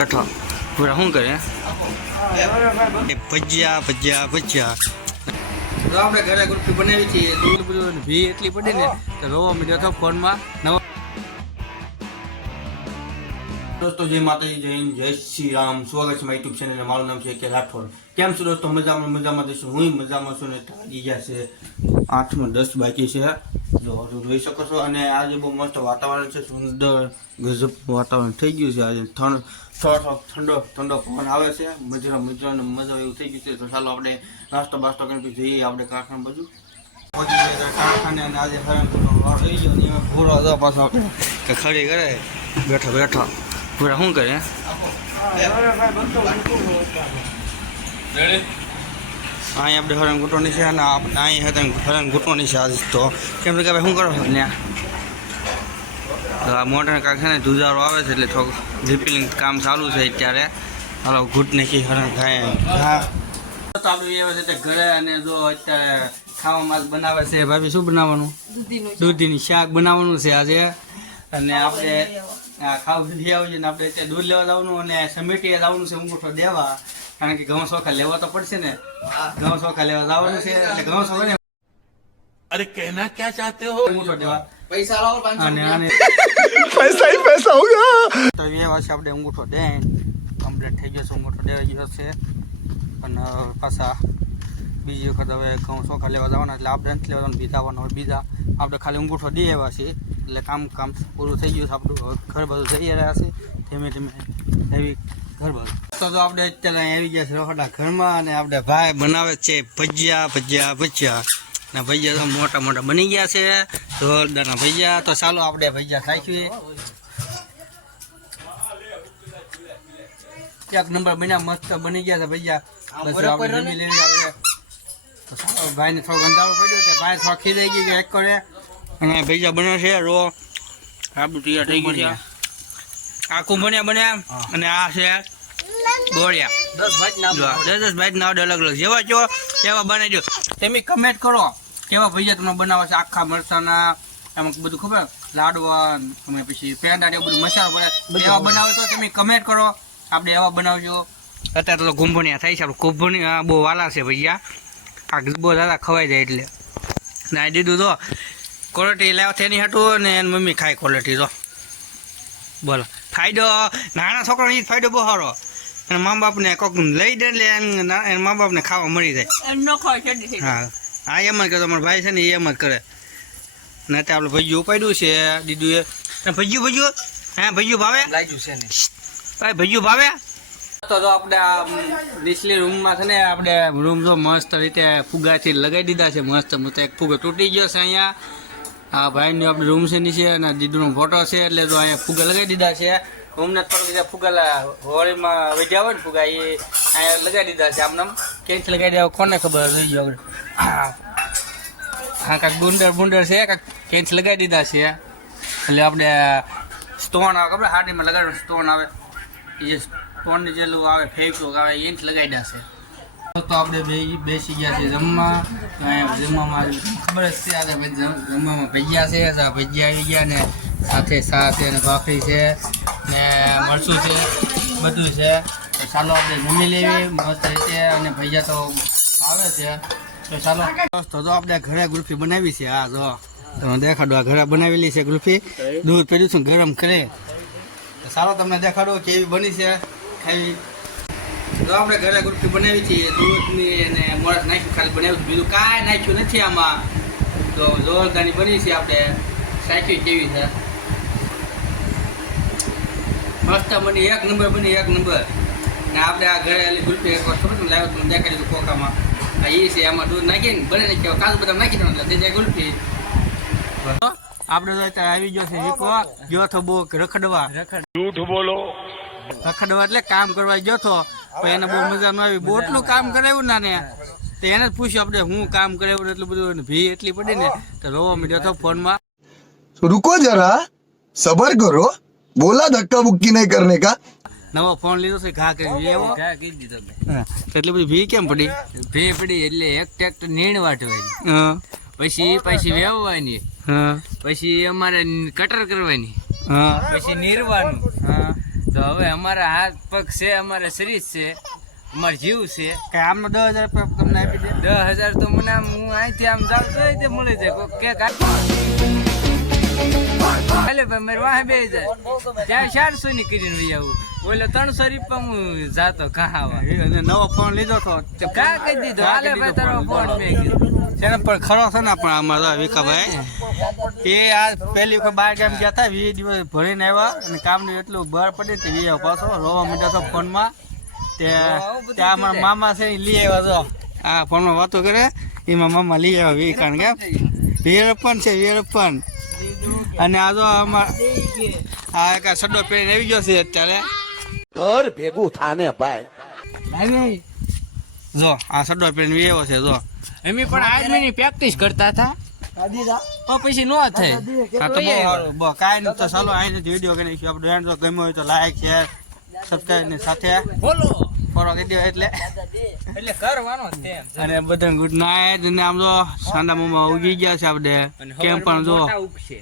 બેઠો પૂરા શું કરે ભજીયા ભજીયા ભજીયા તો આપણે ઘરે ગુલ્ફી બનાવી છીએ દૂધ બધું ભી એટલી પડી ને તો રોવા મીડિયો હતો ફોનમાં નવા દોસ્તો જય માતાજી જય હિન્દ જય શ્રી રામ સ્વાગત છે મારી યુટ્યુબ ચેનલ મારું નામ છે કે રાઠોડ કેમ છો દોસ્તો મજામાં જઈશું હું મજામાં છું ને લાગી ગયા છે 8:10 બાકી છે જો જોઈ શકો છો અને આજે બહુ મસ્ત વાતાવરણ છે સુંદર ગજબ વાતાવરણ થઈ ગયું છે આજે ઠંડો પવન આવે છે મજા એવું થઈ ગયું છે તો ચાલો આપણે નાસ્તો બાસ્તો કરી જઈએ આપણે કારખાના બાજુ કારખાને અને આજે થઈ ગયો ને એમાં પૂરો હતો પાછો આપણે ખરી કરે બેઠા પૂરા શું કરે અહીં આપણે હરણ ગૂંટવાની છે અને અહીં હરણ ગૂંટવાની છે આજ તો કેમ કે ભાઈ શું કરો છો ત્યાં મોટર કાંક છે ને ધુજારો આવે છે એટલે થોડુંક રિપેરિંગ કામ ચાલુ છે અત્યારે હાલો ઘૂંટ નાખી હરણ ખાય આપણે એવા છે ઘરે અને જો અત્યારે ખાવામાં બનાવે છે ભાભી શું બનાવવાનું દૂધીની શાક બનાવવાનું છે આજે અને આપણે ખાવું લઈ આવીએ ને આપણે અત્યારે દૂધ લેવા જવાનું અને સમેટીએ જવાનું છે અંગૂઠો દેવા કારણ કે ઘઉં ચોખા લેવા તો પડશે ને ઘઉં ચોખા લેવા જવાનું છે એટલે ઘઉં ચોખા ને अरे कहना क्या चाहते हो અંગૂઠો દેવા પૈસા લાવો અને पैसा ही पैसा होगा તો એ વર્ષે આપણે અંગૂઠો દે કમ્પ્લીટ થઈ ગયો છે અંગૂઠો દેવાઈ ગયો છે અને પાછા બીજી વખત હવે ઘઉં ચોખા લેવા જવાના એટલે આપણે નથી લેવાનું બીજા આવવાના હોય બીજા આપણે ખાલી અંગૂઠો દઈ આવ્યા છીએ એટલે કામ પૂરું થઈ ગયું છે આપણું ઘર બધું થઈ રહ્યા છે ધીમે એવી ઘર બધું તો આપણે અત્યારે અહીં આવી ગયા છે રોકડા ઘરમાં અને આપણે ભાઈ બનાવે છે ભજીયા ને ભજીયા તો મોટા બની ગયા છે જોરદારના ભજીયા તો ચાલો આપણે ભજીયા ખાઈશું એક નંબર બન્યા મસ્ત બની ગયા છે ભજીયા બસ આપણે જમી લેવી આવે ભાઈને થોડો ગંધારો પડ્યો છે ભાઈ થોડા ખીરાઈ ગઈ એક કરે અને ભજીયા બને છે રો આપણું તૈયાર થઈ ગયું છે આ કુંભણિયા બન્યા અને આ છે ગોળિયા 10 ભાઈ ના અલગ જેવા છો એવા બનાવી દો તમે કમેન્ટ કરો કેવા ભજીયા તમે બનાવો છો આખા મરચાના એમાં બધું ખબર લાડવા અમે પછી પેંડા એવું બધું મસાલો બને એવા બનાવો તો તમે કમેન્ટ કરો આપણે એવા બનાવજો અત્યારે તો કુંભણિયા થાય છે આપણે કુંભણિયા બહુ વાલા છે ભજીયા આ બહુ દાદા ખવાઈ જાય એટલે ના દીધું તો ક્વોલિટી લાવ તેની હતું ને એની મમ્મી ખાય ક્વોલિટી તો બોલો ફાયદો નાના છોકરાને એ ફાયદો બહુ સારો અને મા બાપને કોઈક લઈ દે એટલે એના મા બાપને ખાવા મળી જાય હા હા એમ જ કરે તમારો ભાઈ છે ને એમ જ કરે ને અત્યારે આપણે ભજીયું ઉપાડ્યું છે દીદુએ ભજીયું હા ભજીયું ભાવે લાગ્યું છે ને ભાઈ ભજીયું ભાવે તો આપણે આ નીચલી રૂમમાં છે ને આપણે રૂમ જો મસ્ત રીતે ફુગાથી લગાવી દીધા છે મસ્ત એક ફુગો તૂટી ગયો છે અહીંયા આ ભાઈની આપણે રૂમ છે નીચે અને દીદુનો ફોટો છે એટલે તો અહીંયા ફુગા લગાવી દીધા છે રૂમને થોડુંક ફુગા હોળીમાં વધ્યા હોય ને ફુગા એ અહીંયા લગાવી દીધા છે આમને ક્યાંથી લગાવી દેવા કોને ખબર રહી ગયો હા કાંઈક ગુંડર છે કાંઈક ક્યાંથી લગાવી દીધા છે એટલે આપણે સ્ટોન આવે ખબર હાડીમાં લગાડવાનું સ્ટોન આવે એ સ્ટોનની જેલું આવે ફેંકવું આવે એનાથી લગાવી દેશે તો આપણે બેસી ગયા છે જમવામાં ખબર જ છે આજે જમવામાં ભજીયા છે ભજીયા આવી ગયા ને સાથે સા છે ને ભાખરી છે ને મરચું છે બધું છે તો ચાલો આપણે જમી લેવી મસ્ત રીતે અને ભજીયા તો આવે છે તો ચાલો તો આપણે ઘરે ગુલ્ફી બનાવી છે હા જો તમે દેખાડો આ ઘરે બનાવેલી છે ગુલ્ફી દૂધ પીડ્યું છું ગરમ કરે તો ચાલો તમને દેખાડો કેવી બની છે ખાવી તો આપણે ઘરે ગુલ્ફી બનાવી છીએ દૂધની અને મોરસ નાખ્યું ખાલી બનાવ્યું બીજું કાંઈ નાખ્યું નથી આમાં તો જોરદારની બની છે આપણે સાચી કેવી છે મસ્ત બની એક નંબર ને આપણે આ ઘરે ગુલ્ફી એક થોડું લાવ્યો તમને દેખાડી દીધું કોકામાં આ એ છે એમાં દૂધ નાખીને બને નાખ્યો કાજુ બદામ નાખી દેવાનું એટલે તે જાય ગુલ્ફી આપણે તો અત્યારે આવી ગયો છે વીકો ગયો તો બહુ રખડવા એટલે કામ કરવા ગયો તો પણ એને બહુ મજા ન આવી બહુ એટલું કામ કરાવ્યું ને તો એને જ પૂછ્યું આપણે હું કામ કરાવ્યું એટલું બધું ભી એટલી પડી ને તો રોવા માંડ્યો હતો ફોનમાં रुको जरा सबर करो बोला धक्का बुक्की नहीं करने का નવો ફોન લીધો છે ઘા કરી એવો ઘા કરી દીધો એટલી બધી ભી કેમ પડી ભે પડી એટલે એક ટ્રેક્ટર નીણ વાટવાની હા પછી વેવવાની હા પછી અમારે કટર કરવાની હા પછી નીરવાનું હા તો હવે અમારા હાથ પગ છે, અમારે શરીર છે, અમારો જીવ છે. કે આમનો 10,000 રૂપિયા તમને આપી દે. 10,000 તો મને આમ હું અહીંથી આમ જાઉં તો એ મળી જાય. કોક કે કાલે ભાઈ મારી વાહે બે જાય ત્યાં 400 ની કરીને લઈ આવું. બોલો 300 રૂપિયા હું જાતો ખાવા. અને નવો ફોન લીધો તો કા કહી દીધો હાલે ભાઈ તારો ફોન મેં કીધું. તેને પણ ખરો છે ને પણ અમારા વિકાભાઈ એ આ પહેલી વખત બહાર ગામ ગયા હતા 20 દિવસ ભરીને આવ્યા અને કામનું એટલું બહાર પડી તે વી પાછો રોવા માંડ્યા તો ફોનમાં ત્યાં અમારા મામા છે એ લઈ આવ્યા તો આ ફોનમાં વાતો કરે એમાં મામા લઈ આવ્યા વી કારણ કે વીરપ્પન છે વીરપ્પન. અને આ જો અમારા આ એક સડો પહેરીને આવી ગયો છે અત્યારે ઘર ભેગું થાને ભાઈ. જો આ સડો પહેરીને વી આવ્યો છે જો અમે પણ આર્મીની પ્રેક્ટિસ કરતા હતા તો પછી નો થાય. આ તો બહુ સારું કાંઈ નહીં તો ચાલો અહીં વિડીયો કરી નાખ્યો આપણે જો ગમ્યો હોય તો લાઈક શેર સબસ્ક્રાઈબ ની સાથે બોલો ફોલો કરી દો એટલે કરવાનો જ તેમ. અને બધા ગુડ નાઇટ. અને આમ જો સાંડા મોમાં ઉગી ગયા છે આપણે કેમ પણ જો ઉપશે